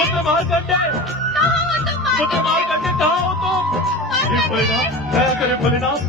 मारकंडे, मारकंडे कहाँ हो तुम? हे भोलेनाथ, दया करे भोलेनाथ।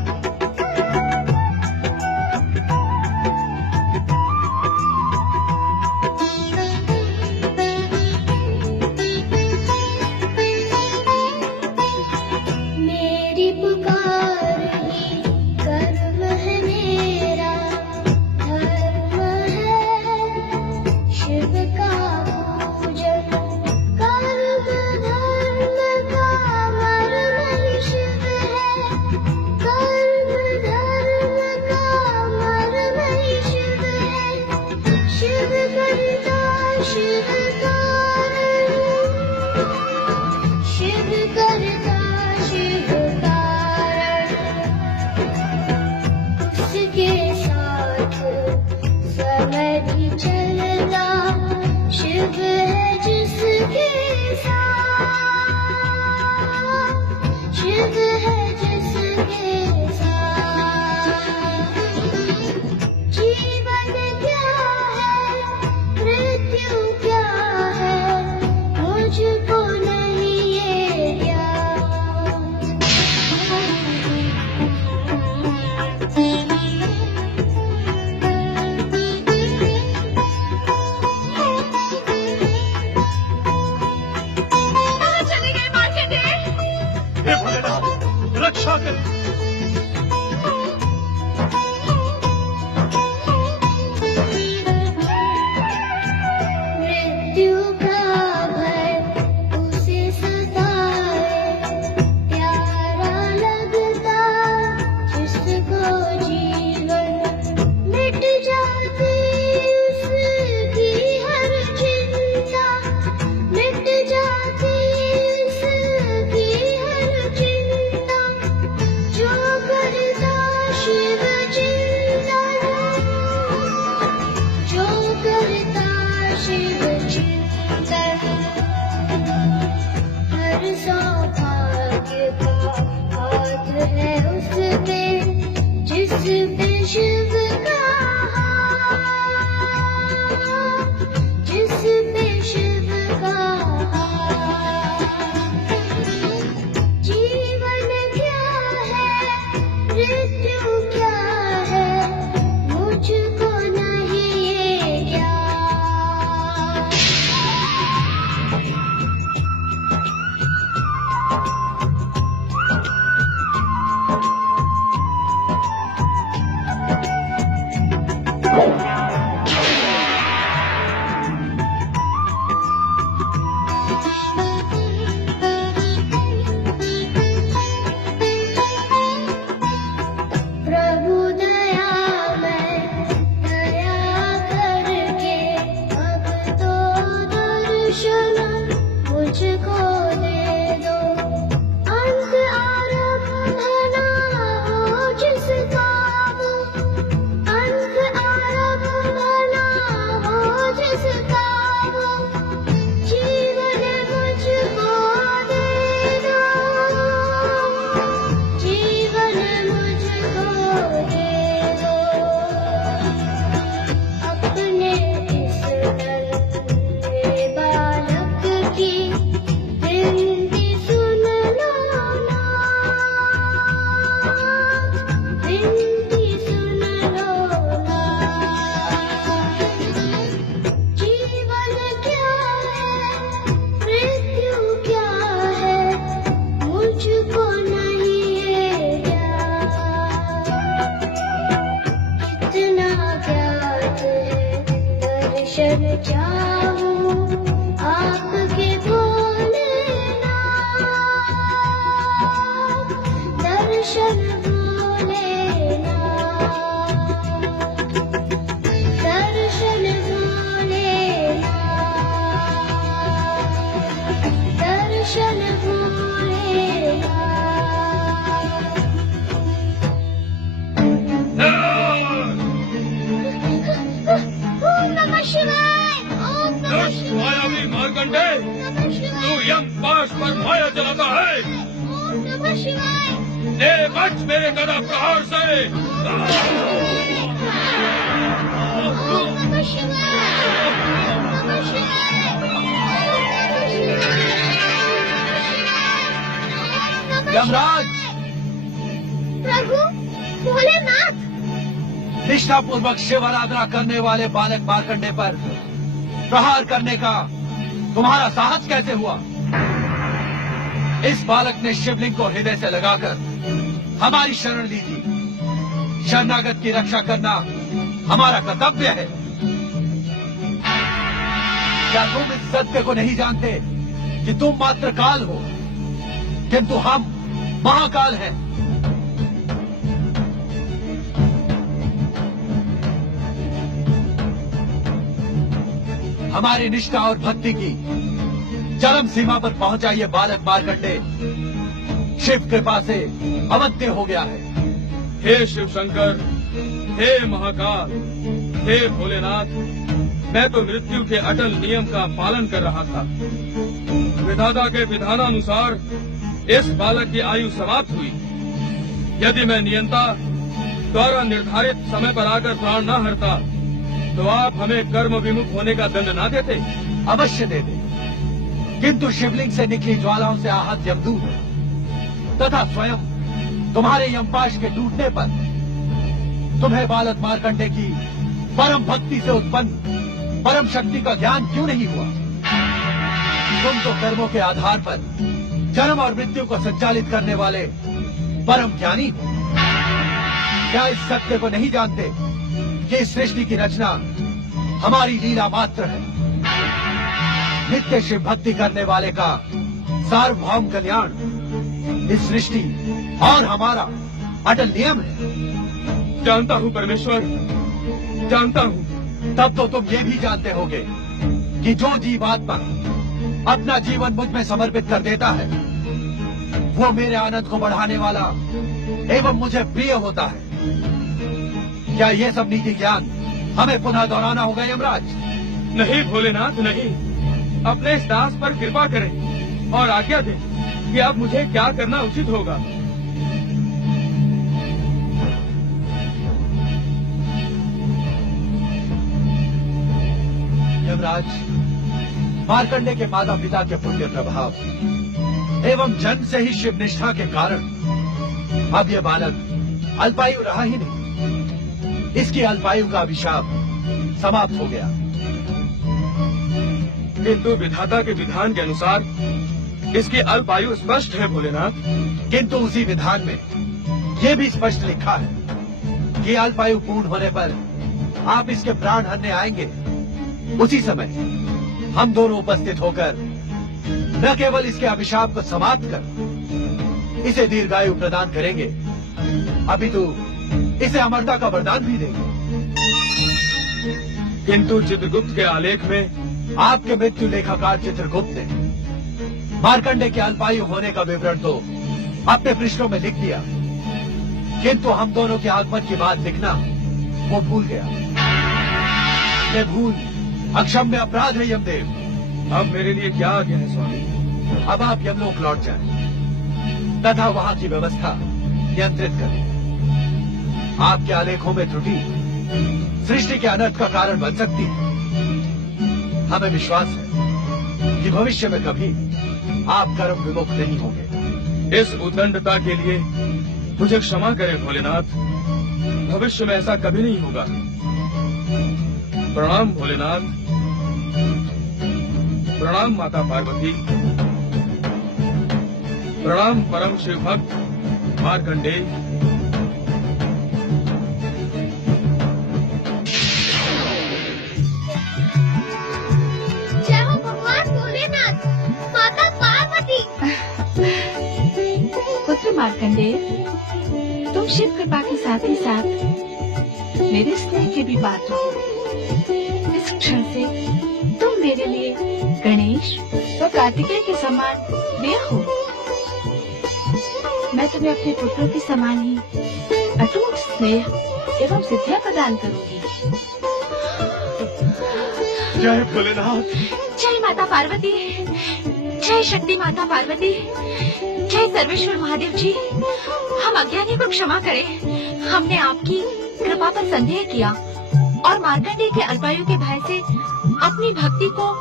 रक्षा करें। तू यम पाश पर माया चलाता है। दे बच मेरे गदा प्रहार से। यमराज! प्रभु भोलेनाथ! निष्ठापूर्वक शिव आराधना करने वाले बालक मार्कंडे पर प्रहार करने का तुम्हारा साहस कैसे हुआ? इस बालक ने शिवलिंग को हृदय से लगाकर हमारी शरण ली थी। शरणागत की रक्षा करना हमारा कर्तव्य है। क्या तुम इस सत्य को नहीं जानते कि तुम मात्र काल हो, किंतु हम महाकाल हैं? हमारी निष्ठा और भक्ति की चरम सीमा पर पहुंचा ये बालक मार्कंडे शिव कृपा से अवध्य हो गया है। हे शिव शंकर, हे महाकाल, हे भोलेनाथ, मैं तो मृत्यु के अटल नियम का पालन कर रहा था। विधाता के विधानानुसार इस बालक की आयु समाप्त हुई। यदि मैं नियंता द्वारा निर्धारित समय पर आकर प्राण न हरता तो आप हमें कर्म विमुख होने का दंड ना देते। अवश्य दे दे, किंतु शिवलिंग से निकली ज्वालाओं से आहत यमदूत तथा स्वयं तुम्हारे यमपाश के टूटने पर तुम्हें बालक मार्कंडे की परम भक्ति से उत्पन्न परम शक्ति का ज्ञान क्यों नहीं हुआ? तुम तो कर्मों के आधार पर जन्म और मृत्यु को संचालित करने वाले परम ज्ञानी हो। क्या इस सत्य को नहीं जानते कि इस सृष्टि की रचना हमारी लीला मात्र है? नित्य शिव भक्ति करने वाले का सार्वभौम कल्याण इस सृष्टि और हमारा अटल नियम है। जानता हूँ परमेश्वर, जानता हूँ। तब तो तुम ये भी जानते होगे कि जो जीवात्मा अपना जीवन मुझ में समर्पित कर देता है वो मेरे आनंद को बढ़ाने वाला एवं मुझे प्रिय होता है। क्या ये सब नीति ज्ञान हमें पुनः दोहराना होगा यमराज? नहीं भोलेनाथ, नहीं। अपने इस दास पर कृपा करें और आज्ञा दें कि अब मुझे क्या करना उचित होगा। यमराज, मार्कंडे के माता पिता के पुण्य प्रभाव एवं जन्म से ही शिव निष्ठा के कारण अब यह बालक अल्पायु रहा ही नहीं। इसकी अल्पायु का अभिशाप समाप्त हो गया। किंतु विधाता के विधान के अनुसार इसकी अल्पायु स्पष्ट है भोलेनाथ। किंतु उसी विधान में ये भी स्पष्ट लिखा है कि अल्पायु पूर्ण होने पर आप इसके प्राण हरने आएंगे। उसी समय हम दोनों उपस्थित होकर न केवल इसके अभिशाप को समाप्त कर इसे दीर्घायु प्रदान करेंगे, अपितु इसे अमरता का वरदान भी देंगे। किंतु चित्रगुप्त के आलेख में आपके मृत्यु लेखाकार चित्रगुप्त ने मार्कंडे के अल्पायु होने का विवरण तो अपने पृष्ठों में लिख दिया, किंतु हम दोनों के आगमन की बात लिखना वो भूल गया। ये भूल अक्षम्य अपराध है यमदेव। अब मेरे लिए क्या आज्ञा है स्वामी? अब आप यमलोक लौट जाएं तथा वहां की व्यवस्था नियंत्रित करें। आपके आलेखों में त्रुटि सृष्टि के अनर्थ का कारण बन सकती है। हमें विश्वास है कि भविष्य में कभी आप कर्म विमुख नहीं होंगे। इस उद्दंडता के लिए मुझे क्षमा करें भोलेनाथ। भविष्य में ऐसा कभी नहीं होगा। प्रणाम भोलेनाथ, प्रणाम माता पार्वती, प्रणाम परम शिव भक्त मार्कंडे। जय हो भगवान भोलेनाथ, माता पार्वती। पुत्र मार्कंडे, तुम शिव कृपा के साथ ही साथ मेरे स्नेह के भी पात्र हो। इस क्षण से तुम मेरे लिए गणेश और कार्तिकेय के समान प्रिय हो। मैं तुम्हें अपने पुत्रों के समान ही अटूट स्नेह एवं सिद्धियां प्रदान करूंगी। जय भोलेनाथ। जय माता पार्वती, जय शक्ति माता पार्वती, जय सर्वेश्वर महादेव जी। हम अज्ञानी को क्षमा करें। हमने आपकी कृपा पर संदेह किया और मार्कंडे के अल्पायु के भय से अपनी भक्ति को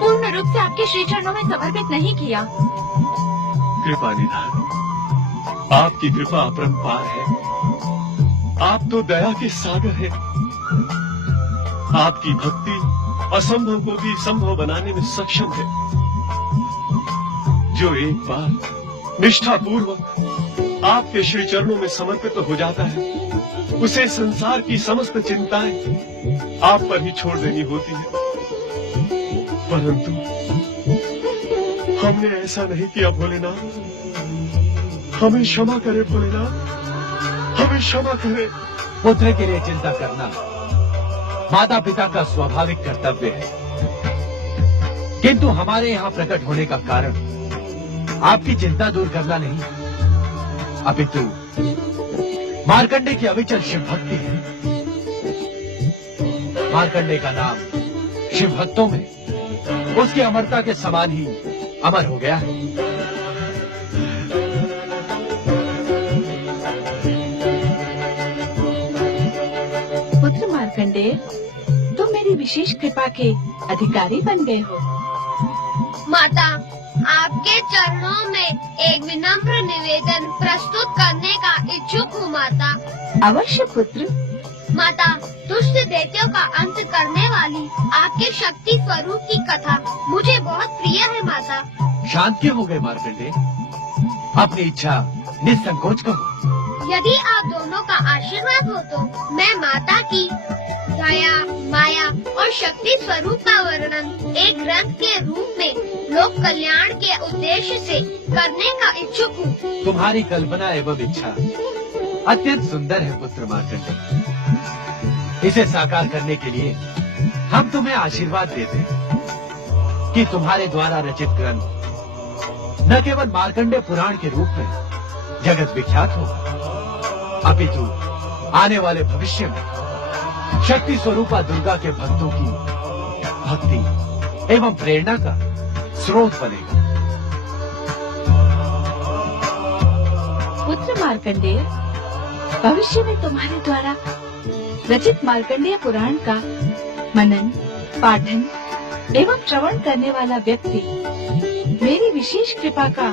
पूर्ण रूप से आपके श्री चरणों में समर्पित नहीं किया। कृपा निधान, आपकी कृपा अपरंपार है। आप तो दया के सागर हैं। आपकी भक्ति असंभव को भी संभव बनाने में सक्षम है। जो एक बार निष्ठापूर्वक आपके श्री चरणों में समर्पित हो जाता है, उसे संसार की समस्त चिंताएं आप पर ही छोड़ देनी होती है। परंतु हमने ऐसा नहीं किया भोलेनाथ। हमें क्षमा करे भोलेनाथ, हमें क्षमा करे। पुत्र के लिए चिंता करना माता पिता का स्वाभाविक कर्तव्य है, किंतु हमारे यहाँ प्रकट होने का कारण आपकी चिंता दूर करना नहीं, अपितु मार्कंडे की अविचल शिव भक्ति है। मार्कंडे का नाम शिव भक्तों में उसकी अमरता के समान ही अमर हो गया है। पुत्र मार्कंडेय, तुम मेरी विशेष कृपा के अधिकारी बन गए हो। माता, आपके चरणों में एक विनम्र निवेदन प्रस्तुत करने का इच्छुक हूँ माता। अवश्य पुत्र। माता, दुष्ट दैत्यों का अंत करने वाली आपके शक्ति स्वरूप की कथा मुझे बहुत प्रिय है माता। शांत क्यों हो गए मार्कंडे? अपनी इच्छा निसंकोच करो। यदि आप दोनों का आशीर्वाद हो तो मैं माता की दया, माया और शक्ति स्वरूप का वर्णन एक ग्रंथ के रूप में लोक कल्याण के उद्देश्य से करने का इच्छुक हूँ। तुम्हारी कल्पना एवं इच्छा अत्यंत सुंदर है पुत्र मार्कंडे। इसे साकार करने के लिए हम तुम्हें आशीर्वाद देते हैं कि तुम्हारे द्वारा रचित ग्रंथ न केवल मार्कंडे पुराण के रूप में जगत विख्यात होगा, अपितु आने वाले भविष्य में शक्ति स्वरूपा दुर्गा के भक्तों की भक्ति एवं प्रेरणा का स्रोत बनेगा। पुत्र मार्कंडेय, भविष्य में तुम्हारे द्वारा रचित मार्कंडेय पुराण का मनन, पाठन एवं श्रवण करने वाला व्यक्ति मेरी विशेष कृपा का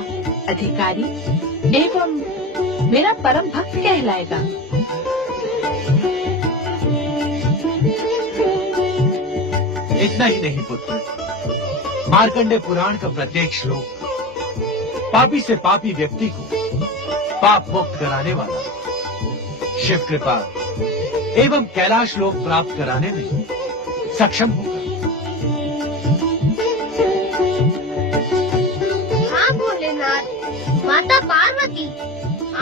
अधिकारी एवं मेरा परम भक्त कहलाएगा। इतना ही नहीं पुत्र, मार्कंडे पुराण का प्रत्येक श्लोक पापी से पापी व्यक्ति को पाप मुक्त कराने वाला, शिव कृपा एवं कैलाश लोक प्राप्त कराने में सक्षम होगा। हाँ भोलेनाथ, माता पार्वती,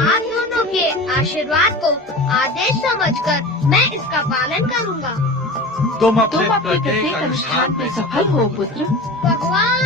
आप दोनों के आशीर्वाद को आदेश समझकर मैं इसका पालन करूँगा। तुम अपने प्रत्येक अनुष्ठान में सफल हो पुत्र। भगवान